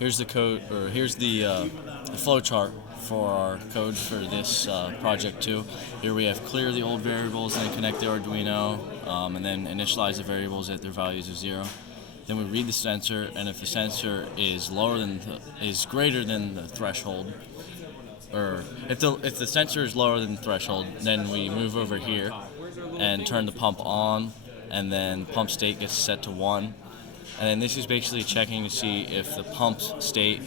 here's the code, or here's the flow chart for our code for this project 2. Here we have clear the old variables, then connect the Arduino, and then initialize the variables at their values of 0. Then we read the sensor, and if the sensor is greater than the threshold, or if the sensor is lower than the threshold, then we move over here and turn the pump on, and then pump state gets set to 1. And then this is basically checking to see if the pump state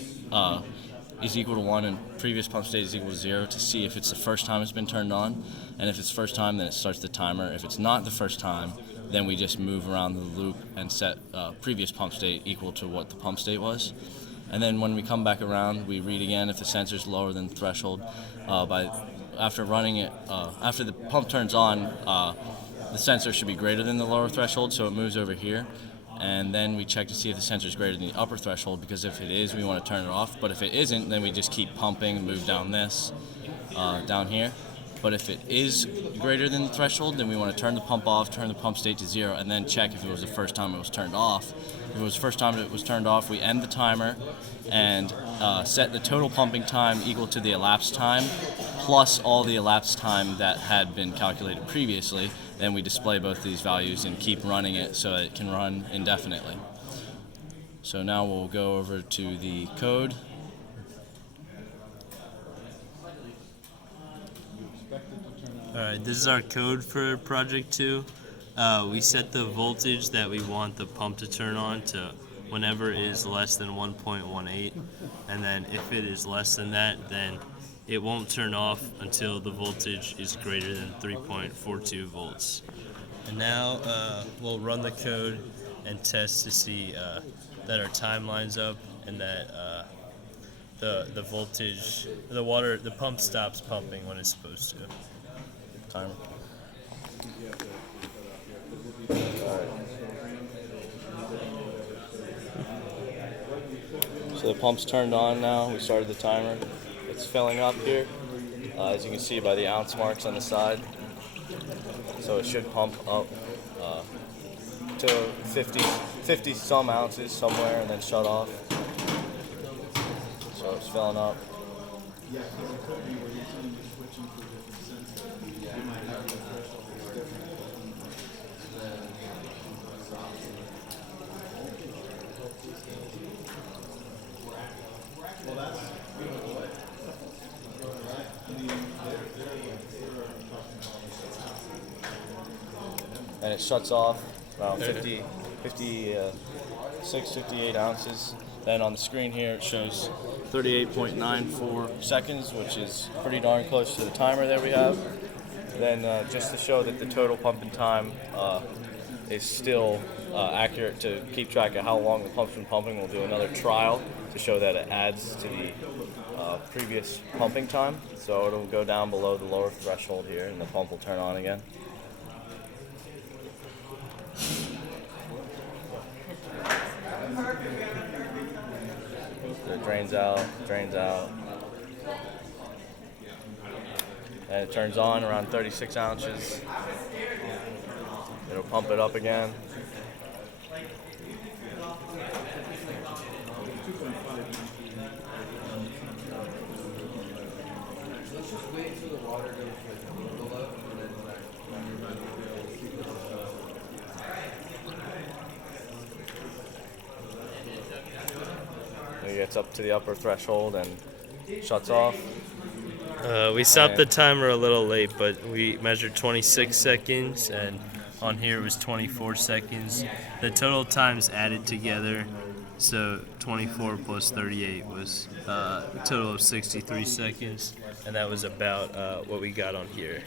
is equal to 1 and previous pump state is equal to 0, to see if it's the first time it's been turned on. And if it's the first time, then it starts the timer. If it's not the first time, then we just move around the loop and set previous pump state equal to what the pump state was. And then when we come back around, we read again if the sensor is lower than the threshold. After running it, after the pump turns on, the sensor should be greater than the lower threshold, so it moves over here. And then we check to see if the sensor is greater than the upper threshold, because if it is, we want to turn it off. But if it isn't, then we just keep pumping and move down down here. But if it is greater than the threshold, then we want to turn the pump off, turn the pump state to 0, and then check if it was the first time it was turned off. If it was the first time it was turned off, we end the timer and set the total pumping time equal to the elapsed time, plus all the elapsed time that had been calculated previously. Then we display both these values and keep running it so it can run indefinitely. So now we'll go over to the code. Alright, this is our code for project 2. We set the voltage that we want the pump to turn on to whenever it is less than 1.18, and then if it is less than that, then it won't turn off until the voltage is greater than 3.42 volts. And now we'll run the code and test to see that our time lines up and that the voltage, the pump stops pumping when it's supposed to. Timer. So the pump's turned on now. We started the timer. It's filling up here, as you can see by the ounce marks on the side. So it should pump up to 50 some ounces somewhere and then shut off. So it's filling up. And it shuts off around 58 ounces. Then on the screen here it shows 38.94 seconds, which is pretty darn close to the timer that we have. Then just to show that the total pumping time is still accurate to keep track of how long the pump's been pumping, we'll do another trial to show that it adds to the previous pumping time. So it'll go down below the lower threshold here and the pump will turn on again. It drains out, and it turns on around 36 ounces. It'll pump it up again. It gets up to the upper threshold and shuts off. We stopped the timer a little late, but we measured 26 seconds, and on here it was 24 seconds. The total times added together, so 24 plus 38 was a total of 63 seconds, and that was about what we got on here.